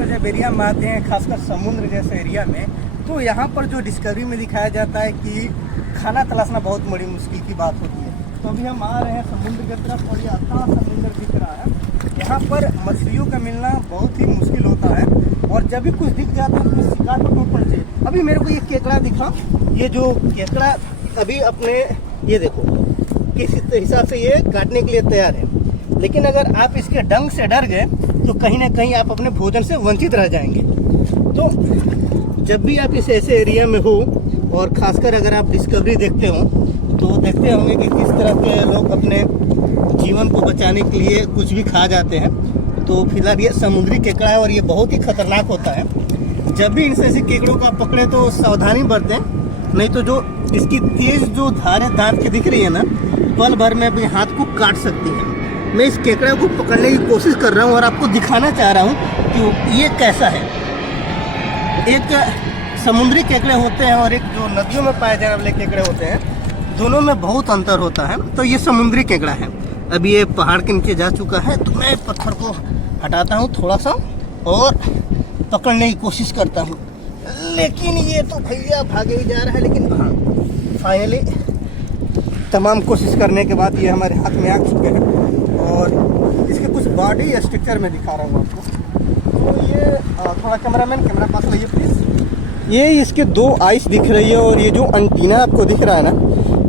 मित्र जब एरिया में आते हैं, खासकर समुद्र जैसे एरिया में, तो यहाँ पर जो डिस्कवरी में दिखाया जाता है कि खाना तलाशना बहुत बड़ी मुश्किल की बात होती है। तो अभी हम आ रहे हैं समुद्र की तरफ और ये अथाह समुद्र दिख रहा है। यहाँ पर मछलियों का मिलना बहुत ही मुश्किल होता है और जब भी कुछ दिख जाता है तो शिकार पर टूट पड़ते हैं। अभी मेरे को ये केकड़ा दिखा, ये जो केकड़ा अभी अपने ये देखो किस हिसाब से ये काटने के लिए तैयार है, लेकिन अगर आप इसके डंक से डर गए तो कहीं ना कहीं आप अपने भोजन से वंचित रह जाएंगे। तो जब भी आप इस ऐसे एरिया में हो और खासकर अगर आप डिस्कवरी देखते हो तो देखते होंगे कि किस तरह के लोग अपने जीवन को बचाने के लिए कुछ भी खा जाते हैं। तो फिलहाल ये समुद्री केकड़ा है और ये बहुत ही खतरनाक होता है। जब भी इनसे ऐसे केकड़ों को आप पकड़े तो सावधानी बरतें, नहीं तो जो इसकी तेज जो धारें दांत की दिख रही है ना, पल भर में अपने हाथ को काट सकती है। मैं इस केकड़े को पकड़ने की कोशिश कर रहा हूँ और आपको दिखाना चाह रहा हूँ कि ये कैसा है। एक समुद्री केकड़े होते हैं और एक जो नदियों में पाए जाने वाले केकड़े होते हैं, दोनों में बहुत अंतर होता है। तो ये समुद्री केकड़ा है। अभी ये पहाड़ के नीचे जा चुका है, तो मैं पत्थर को हटाता हूँ थोड़ा सा और पकड़ने की कोशिश करता हूँ, लेकिन ये तो भैया भागे ही जा रहा है। लेकिन हाँ, फाइनली तमाम कोशिश करने के बाद ये हमारे हाथ में आ चुके हैं और इसके कुछ बॉडी स्ट्रक्चर में दिखा रहा हूँ आपको। तो ये थोड़ा कैमरा पास लाइए प्लीज़। ये इसके दो आइस दिख रही है और ये जो अंटीना आपको दिख रहा है ना,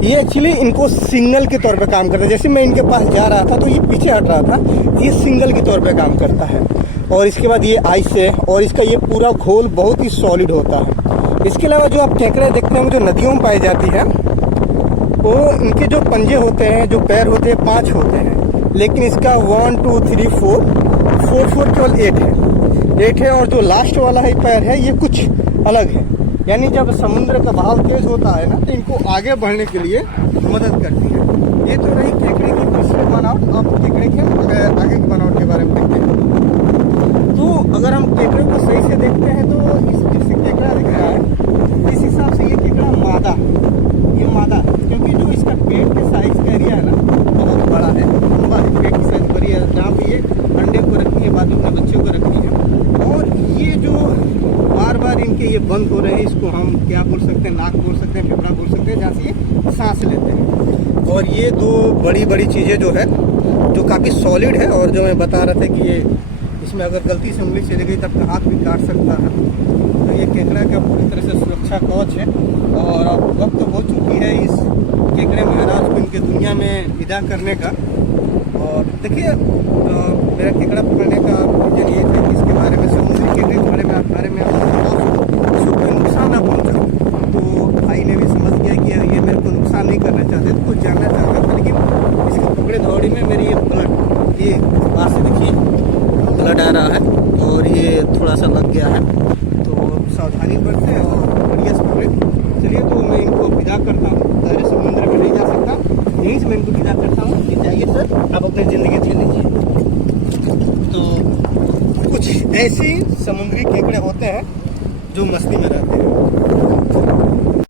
ये एक्चुअली इनको सिग्नल के तौर पे काम करता है। जैसे मैं इनके पास जा रहा था तो ये पीछे हट रहा था, ये सिग्नल के तौर पे काम करता है। और इसके बाद ये आइस है और इसका ये पूरा घोल बहुत ही सॉलिड होता है। इसके अलावा जो आप केकड़े देखते हैं जो नदियों में पाई जाती है, वो इनके जो पंजे होते हैं, जो पैर होते हैं, 5 होते हैं, लेकिन इसका 1 2 3 4 केवल 8 है। और जो लास्ट वाला है पैर है, ये कुछ अलग है। यानी जब समुद्र का बहाव तेज होता है ना, तो इनको आगे बढ़ने के लिए मदद करती है। ये तो रही केकड़े की पिछले बनावट। अब केकड़े के आगे की बनावट के बारे में देखते हैं। तो अगर हम केकड़े को सही से देखते हैं तो इससे केकड़ा दिख रहा है, इस हिसाब से ये केकड़ा मादा, ये मादा, क्योंकि जो इसका पेट के साइज का एरिया है ना, बहुत बड़ा है, लंबा है, पेट की साइज बड़ी है, जहाँ पे ये अंडे को रखनी है, बाद में बच्चों को रखनी है। और ये जो बार बार इनके ये बंद हो रहे हैं, इसको हम क्या बोल सकते हैं, नाक बोल सकते हैं, फेफड़ा बोल सकते हैं, जहाँ से ये सांस लेते हैं। और ये दो बड़ी बड़ी चीज़ें जो है, जो काफ़ी सॉलिड है, और जो मैं बता रहा था कि ये इसमें अगर गलती से उंगली चली गई तब तो हाथ भी काट सकता है। तो ये केकड़ा का पूरी तरह से सुरक्षा कवच है। और अब वक्त हो चुकी है इस केकड़े महाराज को इनके दुनिया में विदा करने का। और देखिए, मेरा केकड़ा पकड़ने का विजन ये था कि इसके बारे में, समुद्री केकड़े के बारे में इसको कोई नुकसान ना पहुँचा। तो भाई ने भी समझ गया कि ये मेरे को नुकसान नहीं करना चाहते, तो कुछ जानना चाहता था। लेकिन इसके पकड़े दौड़ी में मेरी ये ब्लड, ये बाहर से देखिए ब्लड आ रहा है और ये थोड़ा सा लग गया है। तो सावधानी बरतें और बढ़िया से पकड़े। चलिए, तो मैं इनको विदा करता हूँ। गहरे समुद्र में नहीं जा सकता, यहीं से मैं इनको विदा करता हूँ कि जाइए सर, आप अपनी ज़िंदगी जी लीजिए। तो कुछ ऐसे समुद्री केकड़े होते हैं जो मस्ती में रहते हैं।